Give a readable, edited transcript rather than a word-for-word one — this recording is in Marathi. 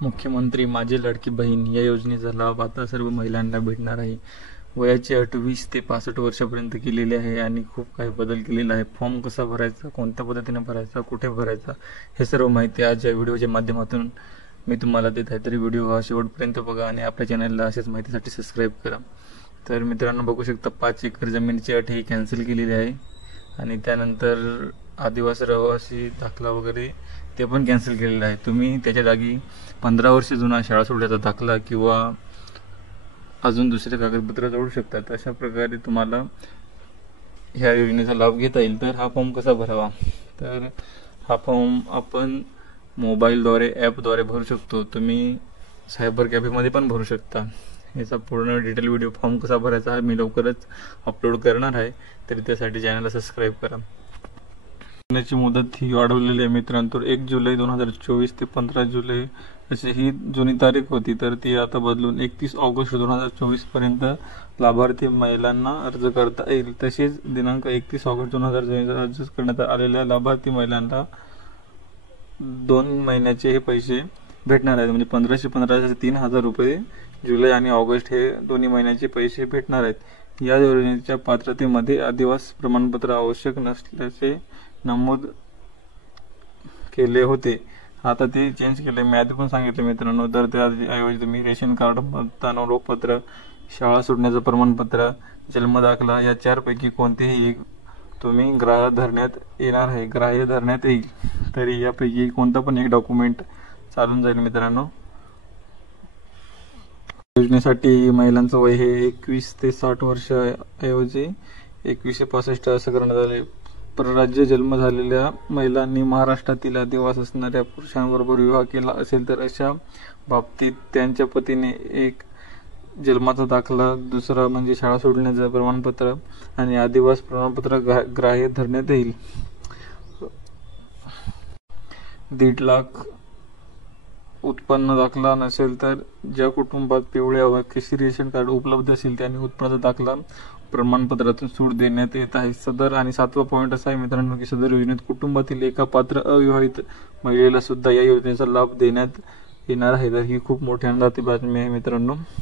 मुख्यमंत्री माझी लाडकी बहीण या योजनेचा लाभ आता सर्व महिलांना भेटणार आहे। वयाची अट 20 ते 65 वर्षापर्यंत केलेली आहे आणि खूप काही बदल केलेला आहे। फॉर्म कसा भरायचा, कोणत्या पद्धतीने भरायचा, कुठे भरायचा, हे सर्व माहिती आज या व्हिडिओच्या माध्यमातून मी तुम्हाला देत आहे। तरी व्हिडिओ हा शेवटपर्यंत बघा आणि आपल्या चॅनलला अशाच माहितीसाठी सबस्क्राईब करा। तर मित्रांनो, बघू शकता 5 एकर जमिनीची अट ही कॅन्सल केलेली आहे आणि त्यानंतर आदिवासी रहिवासी दाखला वगैरे ते पण कॅन्सल केलेलं आहे। तुम्ही त्याच्या जागी 15 वर्ष जुना शाळा सोडल्याचा दाखला किंवा अजून दुसरे कागदपत्र जोडू शकतात। अशा प्रकारे तुम्हाला ह्या योजनेचा लाभ घेता येईल। तर हा फॉर्म कसा भरावा, तर हा फॉर्म आपण मोबाईलद्वारे ॲपद्वारे भरू शकतो। तुम्ही सायबर कॅफेमध्ये पण भरू शकता। याचा पूर्ण डिटेल व्हिडिओ फॉर्म कसा भरायचा हा मी लवकरच अपलोड करणार आहे, तरी त्यासाठी चॅनलला सबस्क्राईब करा। भरण्याची मुदत ही वाढवलेली आहे मित्रांनो। 1 जुलै 2024 ते 15 जुलै अशी ही जुनी तारीख होती, तर ती आता बदलून 31 ऑगस्ट 2024 पर्यंत लाभार्थी महिलांना अर्ज करता येईल। तसेच दिनांक 31 ऑगस्ट 2024 अर्ज करण्यात आलेल्या लाभार्थी महिलांना 2 महिन्याचे हे पैसे भेटणार आहेत। म्हणजे 1515 3000 रुपये जुलै आणि ऑगस्ट हे दोन्ही महिन्याचे पैसे भेटणार आहेत। या योजनेच्या पात्रतेमध्ये आदिवासी प्रमाणपत्र आवश्यक नसल्याचे नमूद केले होते, आता ते चेंज केले। मी आधी पण सांगितले मित्रांनो, तर त्याऐवजी तुम्ही रेशन कार्ड, मतदान ओळखपत्र, शाळा सोडण्याचं प्रमाणपत्र, जन्मदाखला या 4 पैकी कोणतेही एक तुम्ही ग्राह्य धरण्यात येईल। तरी यापैकी कोणता पण एक डॉक्युमेंट चालून जाईल मित्रांनो। योजनेसाठी महिलांचं वय हे 21 ते 60 वर्ष ऐवजी 21 ते 65 असं करण्यात आले। परराज्य जन्म झालेल्या महिलांनी महाराष्ट्रातील अधिवास असणाऱ्या पुरुषांबरोबर विवाह केला असेल तर अशा बाबतीत त्यांच्या पतीने एक जन्माचा दाखला, दुसरा म्हणजे शाळा सोडण्याचं प्रमाणपत्र आणि आदिवास प्रमाणपत्र ग्राह्य धरण्यात येईल। 1.5 लाख उत्पन्न दाखला नसेल तर ज्या कुटुंबात पिवळ्या व केशरी रेशन कार्ड उपलब्ध असेल त्यांनी उत्पन्नाचा दाखला प्रमाणपत्रातून सूट देण्यात येत आहे। सदर आणि 7वा पॉईंट असा आहे मित्रांनो की सदर योजनेत कुटुंबातील एका पात्र अविवाहित महिलेला सुद्धा या योजनेचा लाभ देण्यात येणार आहे। तर ही खूप मोठी आनंदाची बातमी आहे मित्रांनो।